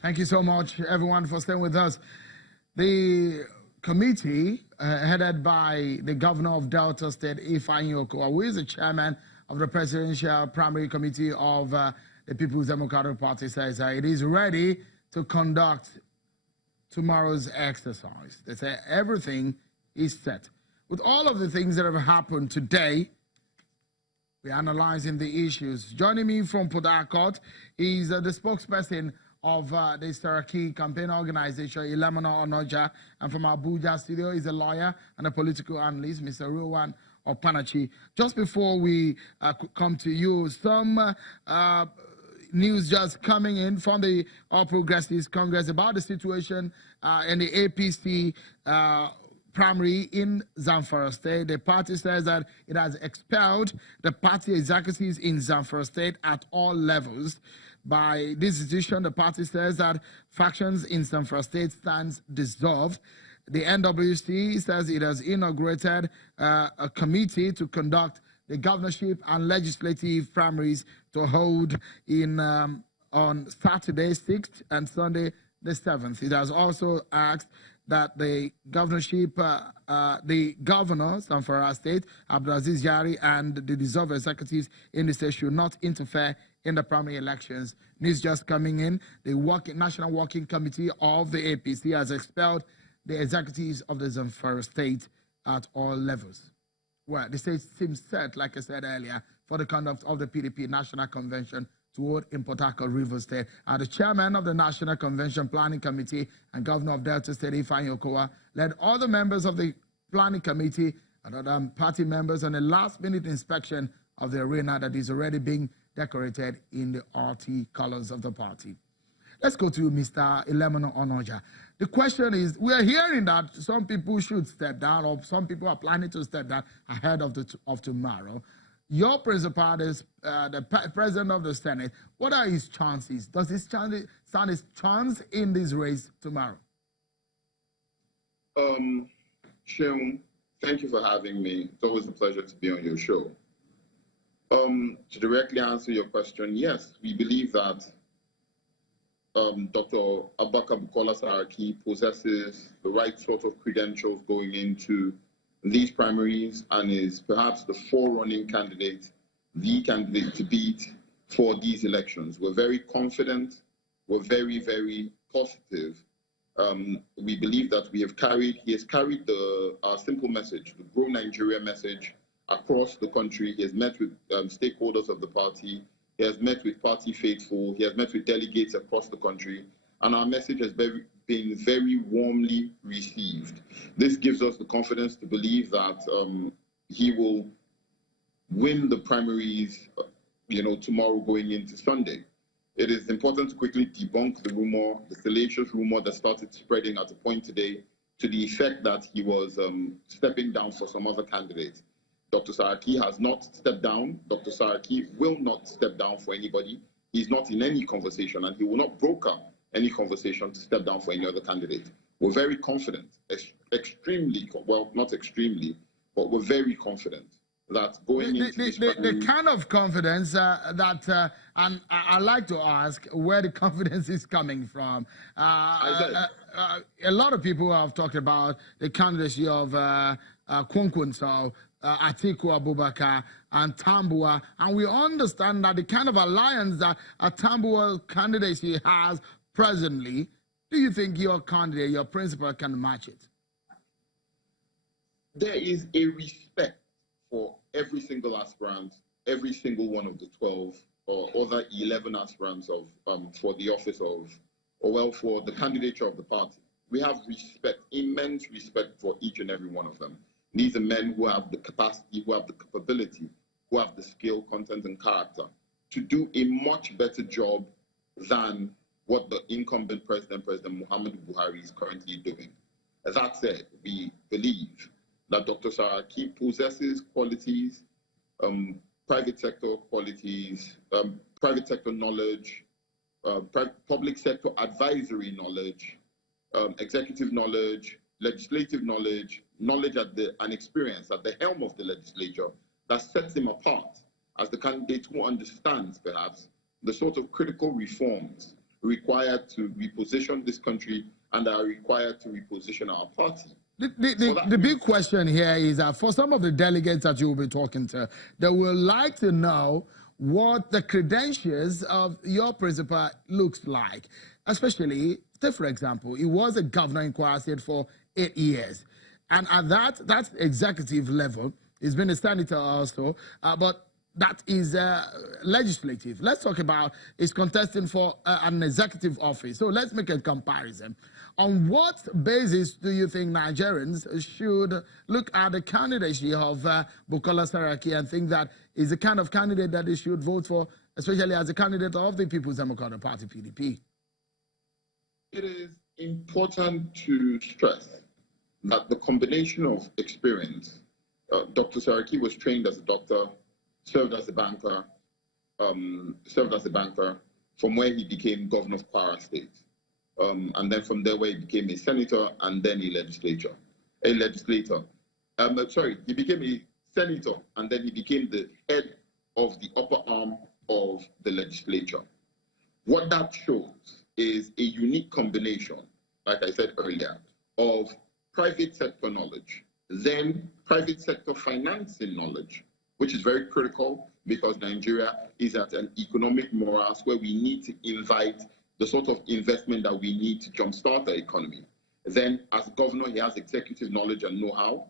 Thank you so much, everyone, for staying with us. The committee, headed by the governor of Delta State, Ifeanyi Okowa, who is the chairman of the Presidential Primary Committee of the People's Democratic Party, says it is ready to conduct tomorrow's exercise. They say everything is set. With all of the things that have happened today, we're analyzing the issues. Joining me from Port Harcourt is the spokesperson of the Saraki campaign organization, Ilemana Onoja, and from Abuja studio is a lawyer and a political analyst, Mr. Rowan Opanachi. Just before we come to you, some news just coming in from the All Progressives Congress about the situation in the APC primary in Zamfara State. The party says that it has expelled the party executives in Zamfara State at all levels. By this decision, the party says that factions in Zamfara State stands dissolved. The NWC says it has inaugurated a committee to conduct the governorship and legislative primaries to hold in on Saturday 6th and Sunday the 7th. It has also asked that the governorship, the governor, Zamfara State, Abdulaziz Yari, and the dissolved executives in the state should not interfere in the primary elections. News just coming in. The National Working Committee of the APC has expelled the executives of the Zamfara State at all levels. Well, the state seems set, like I said earlier, for the conduct of the PDP National Convention to hold in Port Harcourt, Rivers State. The chairman of the National Convention Planning Committee and governor of Delta State, Ifeanyi Okowa, led all the members of the planning committee and other party members on a last-minute inspection of the arena that is already being decorated in the RT colors of the party. Let's go to Mr. Ilemana Onoja. The question is, we are hearing that some people should step down, or some people are planning to step down ahead of tomorrow. Your principal is the president of the Senate. What are his chances? Does his stand his chance in this race tomorrow? Seun, thank you for having me. It's always a pleasure to be on your show. To directly answer your question, yes, we believe that Dr. Abubakar Bukola Saraki possesses the right sort of credentials going into these primaries and is perhaps the forerunning candidate, the candidate to beat for these elections. We're very confident. We're very, very positive. We believe that he has carried the simple message, the Grow Nigeria message across the country. He has met with stakeholders of the party. He has met with party faithful. He has met with delegates across the country. And our message has been very warmly received. This gives us the confidence to believe that he will win the primaries, tomorrow going into Sunday. It is important to quickly debunk the rumor, the salacious rumor that started spreading at a point today to the effect that he was stepping down for some other candidate. Dr. Saraki has not stepped down. Dr. Saraki will not step down for anybody. He's not in any conversation, and he will not broker any conversation to step down for any other candidate. We're very confident, extremely, well, not extremely, but we're very confident that going into this the kind of confidence that, and I'd like to ask where the confidence is coming from. A lot of people have talked about the candidacy of Kwankwaso, Atiku Abubakar, and Tambua, and we understand that the kind of alliance that Tambua's candidacy has presently, do you think your candidate, your principal, can match it? There is a respect for every single aspirant, every single one of the 12 or other 11 aspirants of for the office of, or well, for the candidature of the party. We have respect, immense respect for each and every one of them. These are men who have the capacity, who have the capability, who have the skill, content, and character to do a much better job than what the incumbent President Muhammadu Buhari is currently doing. As that said, we believe that Dr. Saraki possesses qualities, private sector qualities, private sector knowledge, public sector advisory knowledge, executive knowledge, legislative knowledge, and experience at the helm of the legislature that sets him apart as the candidate who understands, perhaps, the sort of critical reforms required to reposition this country and are required to reposition our party. The big question here is that for some of the delegates that you will be talking to, they will like to know what the credentials of your principal looks like. Especially, say for example, he was a governor in Kwara State for 8 years. And at that executive level, he's been a senator also, but that is legislative. Let's talk about his contesting for an executive office. So let's make a comparison. On what basis do you think Nigerians should look at the candidacy of Bukola Saraki and think that is the kind of candidate that they should vote for, especially as a candidate of the People's Democratic Party, PDP? It is important to stress that the combination of experience, Dr. Saraki was trained as a doctor, served as a banker, from where he became governor of Kwara State. And then from there where he became a senator and then a legislator. He became a senator and then he became the head of the upper arm of the legislature. What that shows is a unique combination, like I said earlier, of private sector knowledge, then private sector financing knowledge, which is very critical because Nigeria is at an economic morass where we need to invite the sort of investment that we need to jumpstart the economy. Then, as governor, he has executive knowledge and know-how,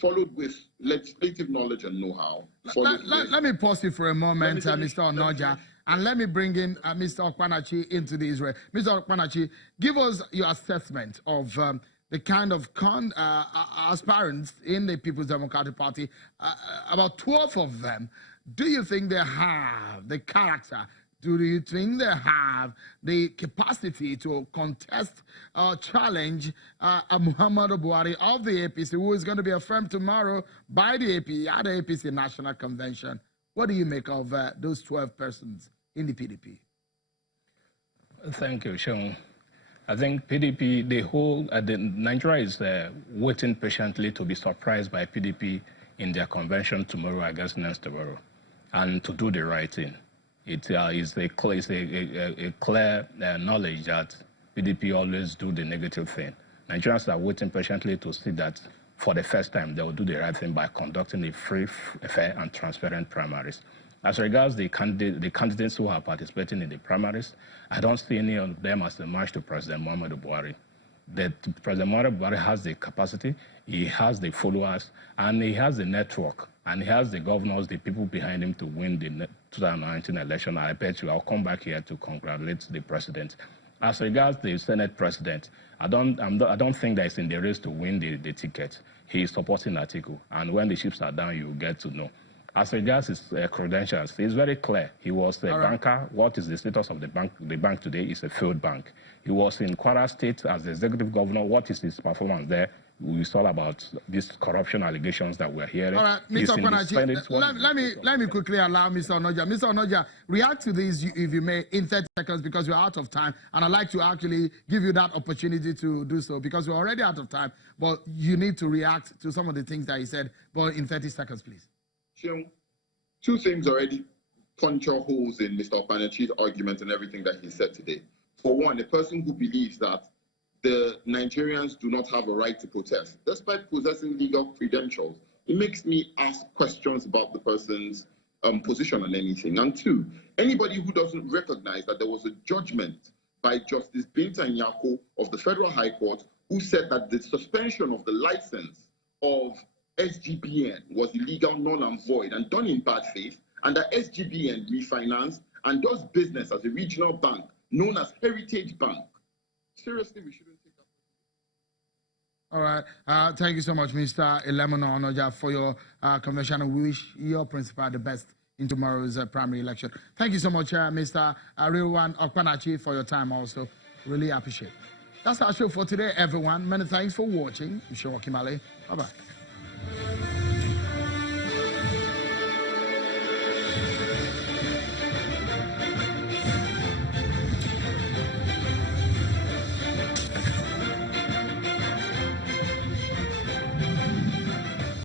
followed with legislative knowledge and know-how. Let me pause you for a moment, Mr. Onoja, and let me bring in Mr. Okpanachi into the Israel. Mr. Okpanachi, give us your assessment of the kind of aspirants in the People's Democratic Party. About 12 of them. Do you think they have the character? Do you think they have the capacity to contest or challenge Muhammadu Buhari of the APC, who is going to be affirmed tomorrow by the APC National Convention? What do you make of those 12 persons in the PDP? Thank you, Sean. I think PDP, Nigeria is waiting patiently to be surprised by PDP in their convention tomorrow against next tomorrow, and to do the right thing. It is a clear knowledge that PDP always do the negative thing. Nigerians are waiting patiently to see that for the first time they will do the right thing by conducting a free, fair, and transparent primaries. As regards the candidates who are participating in the primaries, I don't see any of them as a match to President Muhammadu Buhari. President Muhammadu Buhari has the capacity, he has the followers, and he has the network, and he has the governors, the people behind him to win the 2019 election. I bet you I'll come back here to congratulate the president. As regards the Senate president, I don't think that he's in the race to win the ticket. He is supporting Atiku, and when the chips are down, you get to know. As regards his credentials, it's very clear. He was a banker. What is the status of the bank? The bank today is a failed bank. He was in Kwara State as the executive governor. What is his performance there? We saw about these corruption allegations that we're hearing. All right, Mr. Okpanachi, let me quickly allow Mr. Onoja. Mr. Onoja, react to this, if you may, in 30 seconds because we're out of time. And I'd like to actually give you that opportunity to do so because we're already out of time. But you need to react to some of the things that he said. But in 30 seconds, please. Sure. Two things already puncture holes in Mr. Okpanachi's argument and everything that he said today. For one, a person who believes that the Nigerians do not have a right to protest, despite possessing legal credentials, it makes me ask questions about the person's position on anything. And two, anybody who doesn't recognize that there was a judgment by Justice Binta Nyako of the Federal High Court who said that the suspension of the license of SGBN was illegal, null and void, and done in bad faith, and that SGBN refinanced and does business as a regional bank known as Heritage Bank. Seriously, we shouldn't take that. All right. Thank you so much, Mr. Ilemon Onoja, for your convention. We wish your principal the best in tomorrow's primary election. Thank you so much, Mr. Rilwan Okpanachi, for your time also. Really appreciate it. That's our show for today, everyone. Many thanks for watching. I'm Sean Kimale. Bye-bye.